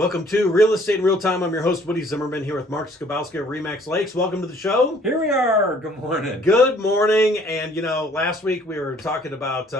Welcome to Real Estate in Real Time. I'm your host, Woody Zimmerman, here with Mark Skabowski of Remax Lakes. Welcome to the show. Here we are. Good morning. Good morning. And, last week we were talking about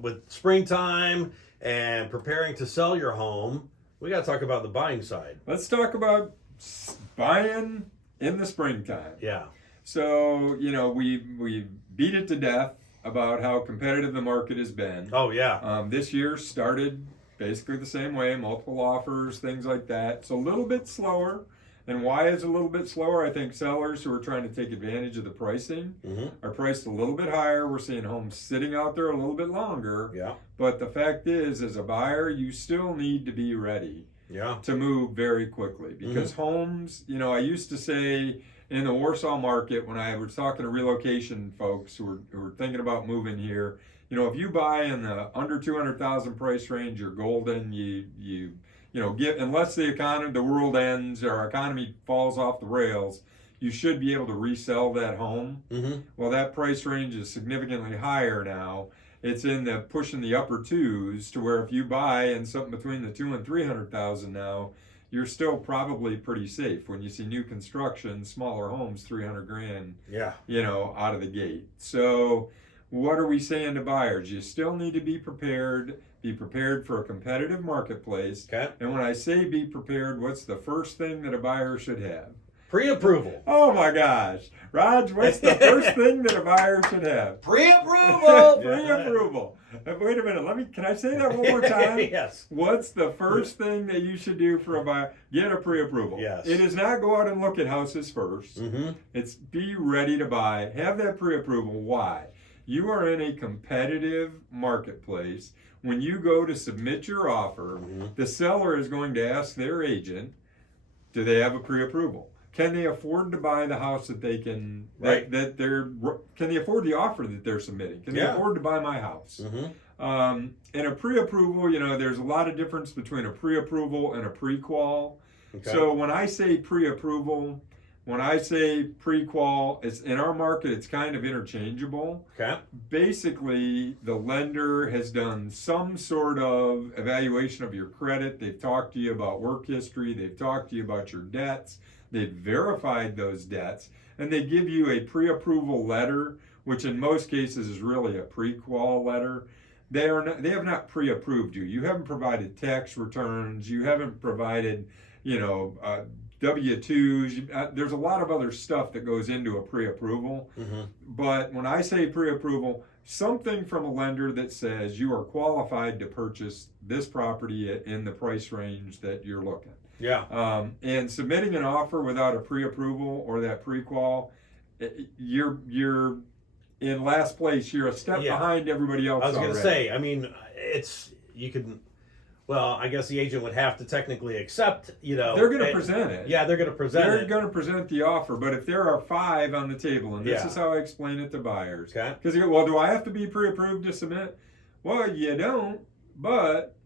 with springtime and preparing to sell your home. We got to talk about the buying side. Let's talk about buying in the springtime. Yeah. So, we beat it to death about how competitive the market has been. Oh, yeah. This year started basically the same way, multiple offers, things like that. It's a little bit slower. And why is it a little bit slower? I think sellers who are trying to take advantage of the pricing are priced a little bit higher. We're seeing homes sitting out there a little bit longer. Yeah. But the fact is, as a buyer, you still need to be ready to move very quickly. Because homes, I used to say in the Warsaw market, when I was talking to relocation folks who were thinking about moving here, if you buy in the under 200,000 price range, you're golden. You get, unless the world ends or our economy falls off the rails, you should be able to resell that home. Well, that price range is significantly higher now. It's pushing the upper twos to where if you buy in something between the 200,000 and 300,000 now, you're still probably pretty safe. When you see new construction, smaller homes, 300 grand, out of the gate. So what are we saying to buyers? You still need to be prepared. Be prepared for a competitive marketplace. Okay. And when I say be prepared, what's the first thing that a buyer should have? PreApproval. Oh my gosh. Raj, what's the first thing that a buyer should have? PreApproval. PreApproval. Wait a minute. Can I say that one more time? Yes. What's the first thing that you should do for a buyer? Get a PreApproval. Yes. It is not go out and look at houses first. It's be ready to buy. Have that PreApproval. Why? You are in a competitive marketplace. When you go to submit your offer, the seller is going to ask their agent, do they have a PreApproval? Can they afford to buy the house that they can, can they afford the offer that they're submitting? Can they afford to buy my house? And a PreApproval, there's a lot of difference between a PreApproval and a pre-qual. Okay. So when I say PreApproval, when I say pre-qual, it's in our market, it's kind of interchangeable. Okay. Basically, the lender has done some sort of evaluation of your credit. They've talked to you about work history. They've talked to you about your debts. They've verified those debts. And they give you a pre-approval letter, which in most cases is really a pre-qual letter. They have not pre-approved you. You haven't provided tax returns. You haven't provided, W-2s. There's a lot of other stuff that goes into a pre-approval. But when I say pre-approval, something from a lender that says you are qualified to purchase this property in the price range that you're looking. Yeah. And submitting an offer without a pre-approval or that pre-qual, you're in last place. You're a step behind everybody else. I was going to say, I guess the agent would have to technically accept, They're going to present it. Yeah, they're going to present it. They're going to present the offer, but if there are 5 on the table, and this is how I explain it to buyers. Okay. Because do I have to be pre-approved to submit? Well, you don't, but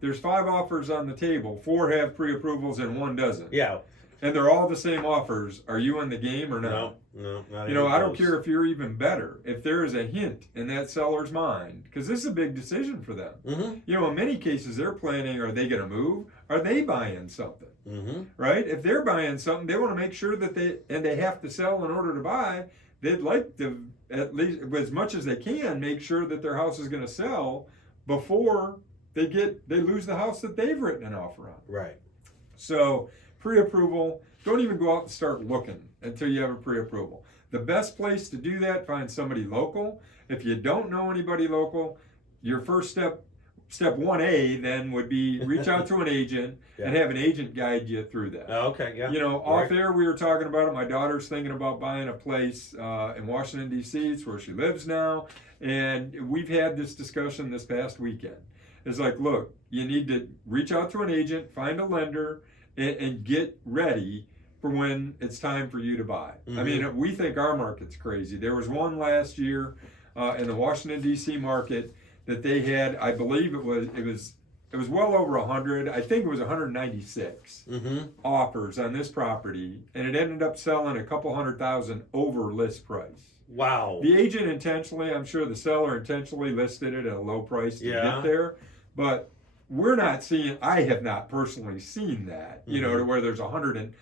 there's 5 offers on the table. 4 have pre-approvals and 1 doesn't. Yeah. And they're all the same offers. Are you in the game or not? No, not I don't care if you're even better. If there is a hint in that seller's mind, because this is a big decision for them. In many cases, they're planning, are they going to move? Are they buying something? Right? If they're buying something, they want to make sure that they have to sell in order to buy. They'd like to, at least as much as they can, make sure that their house is going to sell before they lose the house that they've written an offer on. Right. So pre-approval, don't even go out and start looking until you have a pre-approval. The best place to do that, find somebody local. If you don't know anybody local, your first step 1A then would be reach out to an agent and have an agent guide you through that. Oh, okay, yeah. Off air we were talking about it. My daughter's thinking about buying a place in Washington, D.C. It's where she lives now. And we've had this discussion this past weekend. It's like, look, you need to reach out to an agent, find a lender, and get ready for when it's time for you to buy. I mean, we think our market's crazy. There was one last year in the Washington, D.C. market that they had, I believe it was well over 100. I think it was 196 offers on this property, and it ended up selling a couple $100,000 over list price. Wow. The agent intentionally, I'm sure the seller intentionally listed it at a low price to get there, but we're not seeing, I have not personally seen that, you know, to where there's 100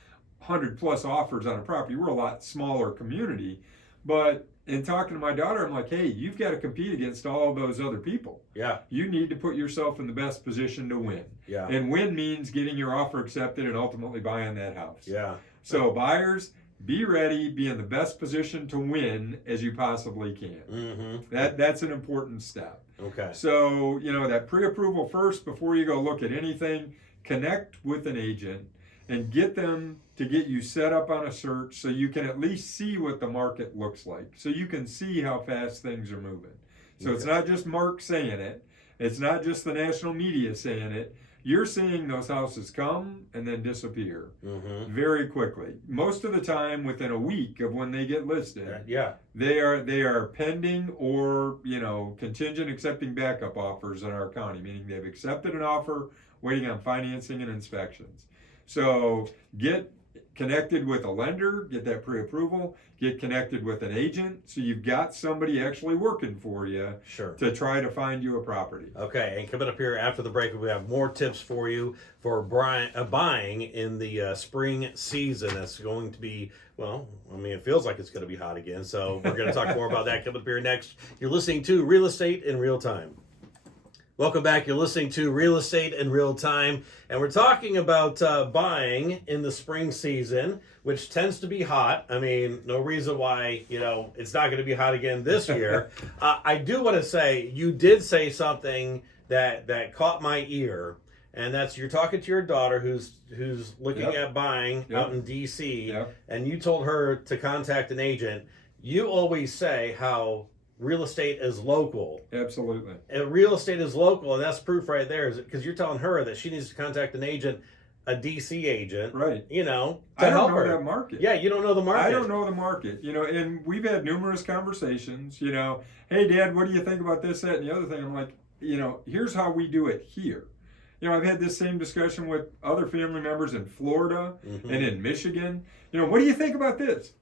plus offers on a property. We're a lot smaller community, but in talking to my daughter, I'm like, hey, you've got to compete against all those other people. Yeah. You need to put yourself in the best position to win. Yeah. And win means getting your offer accepted and ultimately buying that house. Yeah. So buyers, be ready, be in the best position to win as you possibly can. That's an important step. Okay. So, you know, that pre-approval first before you go look at anything, connect with an agent and get them to get you set up on a search so you can at least see what the market looks like. So you can see how fast things are moving. So it's not just Mark saying it. It's not just the national media saying it. You're seeing those houses come and then disappear very quickly. Most of the time, within a week of when they get listed, they are pending or, you know, contingent accepting backup offers in our county, meaning they've accepted an offer, waiting on financing and inspections. So get connected with a lender, get that pre-approval, get connected with an agent, so you've got somebody actually working for you to try to find you a property. Okay, and coming up here after the break, we have more tips for you for buying in the spring season. That's going to be, well, I mean, it feels like it's going to be hot again, so we're going to talk more about that coming up here next. You're listening to Real Estate in Real Time. Welcome back. You're listening to Real Estate in Real Time, and we're talking about buying in the spring season, which tends to be hot. I mean, no reason why, you know, it's not going to be hot again this year. I do want to say, you did say something that caught my ear, and that's you're talking to your daughter who's looking at buying out in D.C., and you told her to contact an agent. You always say how real estate is local. Absolutely. And real estate is local, and that's proof right there, is because you're telling her that she needs to contact an agent, a DC agent, right? You know, to help her. I don't know that market. Yeah, you don't know the market. I don't know the market. You know, and we've had numerous conversations. You know, hey, Dad, what do you think about this, that, and the other thing? I'm like, you know, here's how we do it here. You know, I've had this same discussion with other family members in Florida and in Michigan. You know, what do you think about this?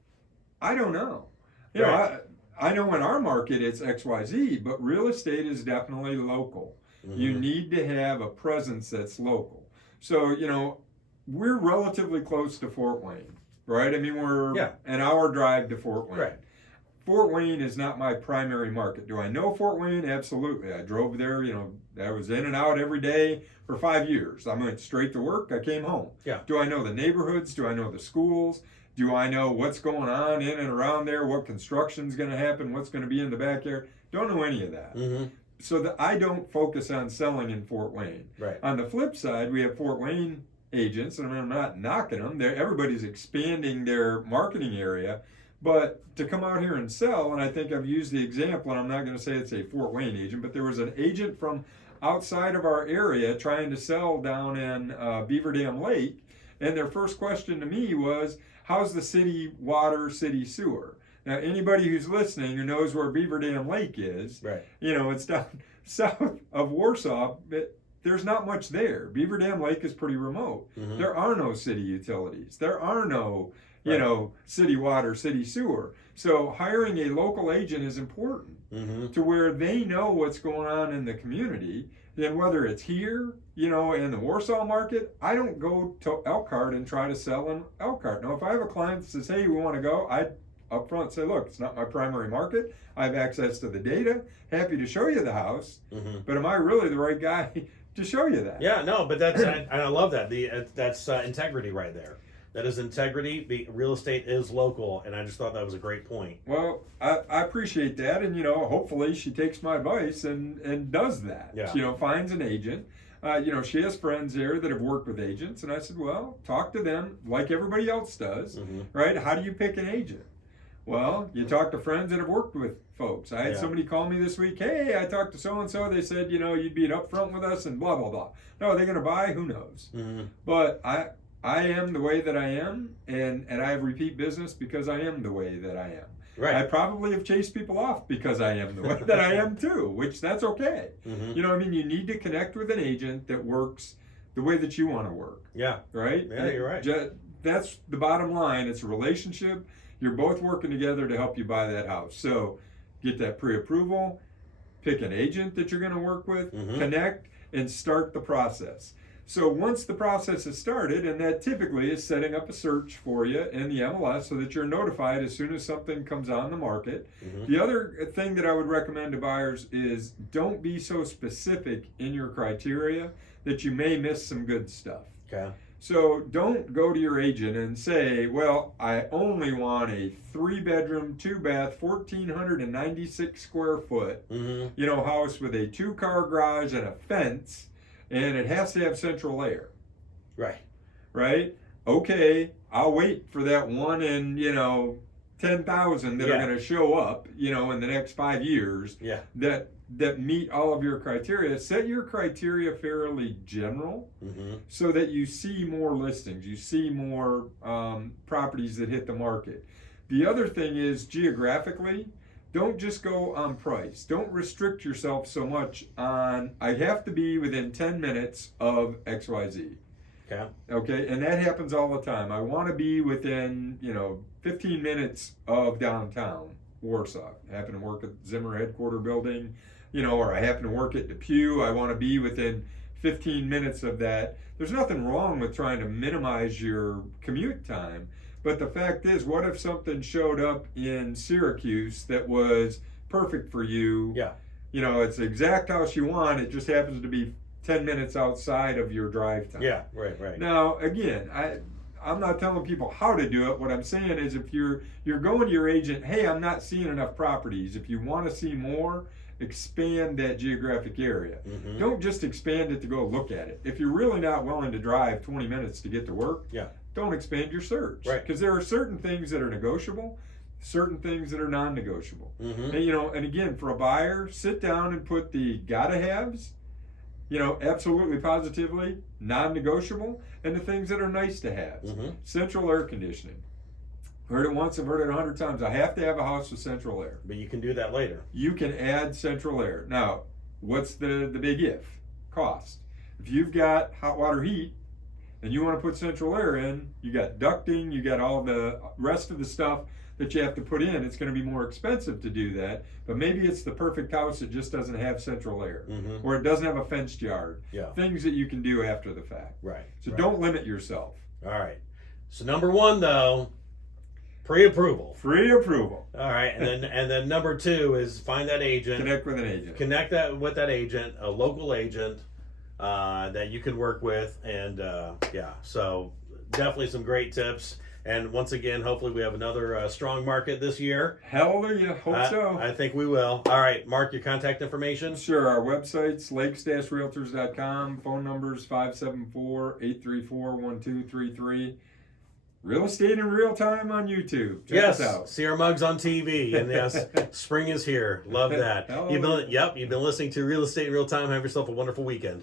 I don't know. You know, I know in our market it's XYZ, but real estate is definitely local. You need to have a presence that's local. So, you know, we're relatively close to Fort Wayne, right? I mean, we're an hour drive to Fort Wayne. Right. Fort Wayne is not my primary market. Do I know Fort Wayne? Absolutely. I drove there, you know, I was in and out every day for 5 years. I went straight to work, I came home. Yeah. Do I know the neighborhoods? Do I know the schools? Do I know what's going on in and around there? What construction's going to happen? What's going to be in the backyard? Don't know any of that. So that I don't focus on selling in Fort Wayne. Right. On the flip side, we have Fort Wayne agents, and I'm not knocking them. Everybody's expanding their marketing area. But to come out here and sell, and I think I've used the example, and I'm not going to say it's a Fort Wayne agent, but there was an agent from outside of our area trying to sell down in Beaver Dam Lake, and their first question to me was, how's the city water, city sewer? Now, anybody who's listening who knows where Beaver Dam Lake is, you know, it's down south of Warsaw, but there's not much there. Beaver Dam Lake is pretty remote. There are no city utilities. There are no, you know, city water, city sewer. So hiring a local agent is important to where they know what's going on in the community. Then whether it's here, you know, in the Warsaw market, I don't go to Elkhart and try to sell in Elkhart. Now, if I have a client that says, hey, we want to go, I up front say, look, it's not my primary market. I have access to the data. Happy to show you the house. But am I really the right guy to show you that? Yeah, no, but that's, and I love that. That's integrity right there. That is integrity. Real estate is local, and I just thought that was a great point. Well, I appreciate that, and, you know, hopefully she takes my advice and does that. Yeah. You know, finds an agent. You know, she has friends there that have worked with agents, and I said, well, talk to them like everybody else does, right? How do you pick an agent? Well, you talk to friends that have worked with folks. I had somebody call me this week, hey, I talked to so-and-so, they said, you know, you'd be upfront with us and blah, blah, blah. No, are they going to buy? Who knows? But I am the way that I am, and I have repeat business because I am the way that I am. Right. I probably have chased people off because I am the way that I am too, which that's okay. You know, I mean, you need to connect with an agent that works the way that you want to work. Yeah. Right? Yeah, you're right. That's the bottom line. It's a relationship. You're both working together to help you buy that house. So get that pre-approval, pick an agent that you're going to work with, connect. and start the process. So once the process is started, and that typically is setting up a search for you in the MLS so that you're notified as soon as something comes on the market. The other thing that I would recommend to buyers is don't be so specific in your criteria that you may miss some good stuff. Okay. So don't go to your agent and say, well, I only want a 3-bedroom, 2-bath, 1,496 square foot, house with a 2-car garage and a fence, and it has to have central air. Right? Okay, I'll wait for that one in, 10,000 that are going to show up, in the next 5 years that meet all of your criteria. Set your criteria fairly general so that you see more listings, you see more properties that hit the market. The other thing is geographically, don't just go on price. Don't restrict yourself so much on, I have to be within 10 minutes of XYZ. Okay, and that happens all the time. I want to be within, 15 minutes of downtown Warsaw. I happen to work at Zimmer headquarter building, or I happen to work at Depew. I want to be within 15 minutes of that. There's nothing wrong with trying to minimize your commute time. But the fact is, what if something showed up in Syracuse that was perfect for you? It's the exact house you want. It just happens to be 10 minutes outside of your drive time. Right. Now, again, I'm not telling people how to do it. What I'm saying is if you're going to your agent, hey, I'm not seeing enough properties. If you want to see more, expand that geographic area. Don't just expand it to go look at it. If you're really not willing to drive 20 minutes to get to work, don't expand your search. Because there are certain things that are negotiable, certain things that are non-negotiable. And again, for a buyer, sit down and put the gotta-haves, absolutely positively non-negotiable, and the things that are nice to have. Central air conditioning. Heard it once, I've heard it 100 times. I have to have a house with central air. But you can do that later. You can add central air. Now, what's the big if? Cost. If you've got hot water heat and you want to put central air in, you got ducting, you got all the rest of the stuff that you have to put in. It's going to be more expensive to do that, but maybe it's the perfect house that just doesn't have central air, or it doesn't have a fenced yard. Things that you can do after the fact. So don't limit yourself. All right. So number 1 though, pre-approval. Pre-approval. All right, and then number 2 is find that agent. Connect with an agent. Connect that with that agent, a local agent that you can work with, and so definitely some great tips. And once again, hopefully we have another strong market this year. Hallelujah, hope so. I think we will. All right, Mark, your contact information? Sure, our website's lakes-realtors.com. Phone number's 574-834-1233. Real estate in real time on YouTube. Check us out. See our mugs on TV. And yes, spring is here. Love that. You've been listening to Real Estate in Real Time. Have yourself a wonderful weekend.